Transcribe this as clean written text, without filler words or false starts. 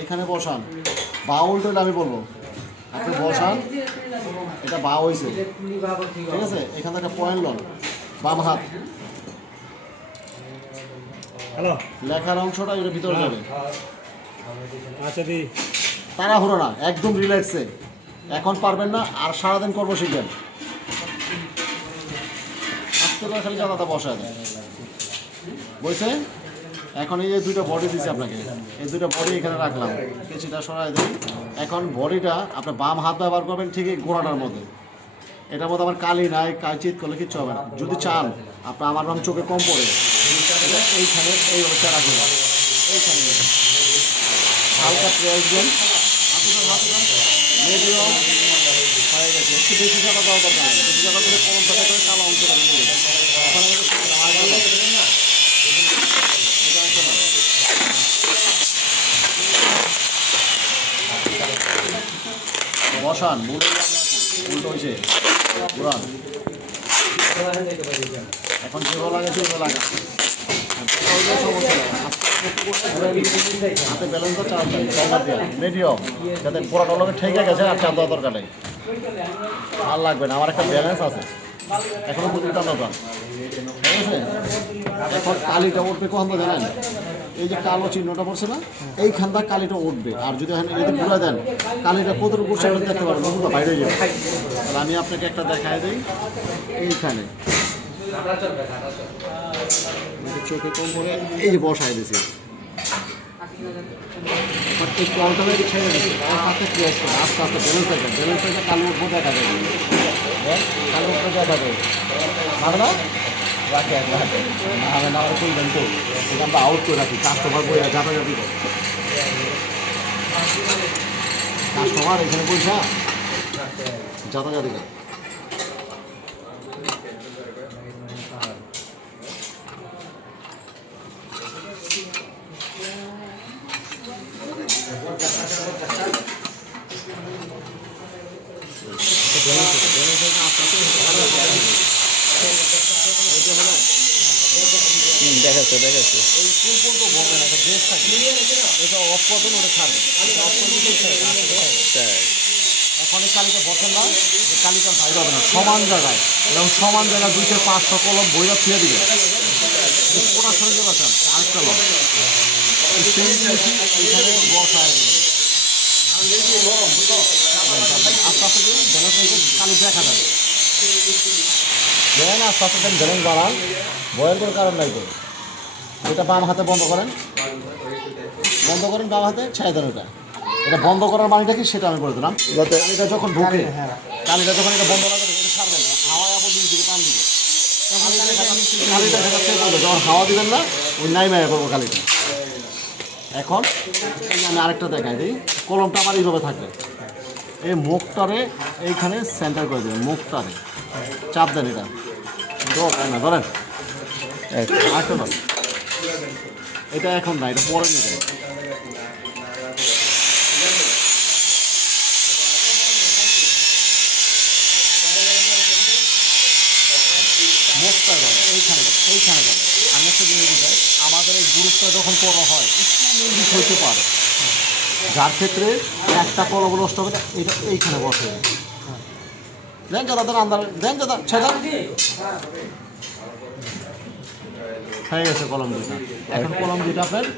এইখানে বসান, বা উল্টো আমি বলবো, আপনি বসান, এটা বা হয়েছে, ঠিক আছে? এখানে একটা পয়েন্ট লন, বাম হাত, লেখার অংশটা এর ভিতরে যাবে। আচ্ছা দি তাড়াহুড়ো না, একদম রিল্যাক্সে। এখন পারবেন না, আর সারাদিন করবো শিখবেন। আস্তে করে খালি জানাটা বসায় দেন, বুঝছে? এখন এই যে দুইটা বডি দিচ্ছি আপনাকে, এই দুইটা বডি এখানে রাখলাম, কিছুটা সরাই দিই। এখন বডিটা আপনার বাম হাত ব্যবহার করবেন ঠিকই গোড়াটার মধ্যে। এটার মধ্যে আমার কালি নাই, কাইচিত করলে কিচ্ছু হবে না। যদি চান আপনার আমার রং চোখে কম পড়ে, এইখানে এই অবস্থা রাখবেন, এইখানে হালকা প্রেস দেন, মিডিয়াম হয়ে গেছে। একটু বেশি জায়গা দেওয়া দরকার নেই, বেশি জায়গা দিলে কম টাকা করে কালো অংশটা নেবে। বসান, উল্টো হয়েছে পুরান। এখন যেগুলো লাগে সেগুলো লাগা, হাতে ব্যালেন্সটা চাপ দেন, মিডিয়াম, যাতে পুরোটা লোকে ঠেকে গেছে আর চাপ দেওয়া দরকার নেই। আর লাগবে না, আমার একটা ব্যালেন্স আছে এখনো পর্যন্ত টানাটা, ঠিক আছে? এখন কালিটা উঠবে কখন তো জানেন? এই যে কালো চিহ্নটা পড়ছে না, এইখানটা কালিটা উঠবে। আর যদি এখানে যদি ঘুরে দেন, কালিটা কতটুকু উঠছে দেখতে পারবেন, নতুনটা বাইরে হয়ে যাবে। তাহলে আমি আপনাকে একটা দেখাই দিই, এইখানে চোখে কম করে এই যে বসাই দিয়েছি, এই কলটা ছেড়ে দিচ্ছি, আস্তে প্রেস করে আস্তে আস্তে ব্যালেন্স থাকে, ব্যালেন্স থেকে কালো উঠবো দেখা যাবে, কালো উঠতে দেখা যাবে। ভালো না? রাখে রাখে না, না তুলবেন তো, এটা আমরা আউট করে রাখি, কাস্টমার বই যাতাযাতি করে, কাস্টমার এখানে পয়সা যাতাযাতি করে। দেখাচ্ছে দেখাচ্ছে এই ফুল ফুল তো বলবেন, একটা গ্রেস থাকে, এটা অফ করবেন, ওটা ছাড়বেন, অফ করবেন। এখন এই কালিটা বসেন না, এই কালিটা বাইরে হবে না, সমান জায়গায় এবং সমান জায়গায় 200-500 কলম বইরা ফিরে দিবেন। ওটা সরিয়ে বাঁচান, আরেকটা লম সেই জিনিসই এইখানে বসায় দেবেন। আস্তে আস্তে ব্যালেন্স হয়ে কালি দেখা যাবে, দেখেন আস্তে আস্তে দেন, ব্যালেন্স বাড়ান, বয়ের কোনো কারণ নাই তো। এটা বাম হাতে বন্ধ করেন, বন্ধ করেন বাম হাতে, ছেড়ে দেন। ওটা এটা বন্ধ করার মানেটা কি সেটা আমি বলে দিলাম, যাতে এটা যখন ঢুকে, কালিটা যখন এটা বন্ধ না করে এটা ছাড়বেন না, হাওয়ায় আবর্জনা দিকে টান দিবে, কালিটা যখন হাওয়া দিবেন না, ওই নাই মায়া করবো কালিটা। এখন আমি আরেকটা দেখাই দিই, কলমটা আমার এইভাবে থাকবে, এই মুখটারে এইখানে সেন্টার করে দেবেন, মুখটারে চাপ দেন, এটা না ধরেন আরেকটা ধরেন, এটা এখন না, এটা পরে নিয়ে যাবেন। মুখটা যাবে এইখানে, এইখানে যাবে। আমি একটা জিনিস বুঝাই, আমাদের এই গ্রুপটা যখন পড়া হয় একটু নির্দিষ্ট হইতে পারে, যার ক্ষেত্রে একটা কলম নষ্ট হবে, এটা এইখানে বসে দেন, যারা দেন আন্দার দেন, যারা ছেড়ে হয়ে গেছে কলম দুইটা। এখন কলম দুইটা আপনার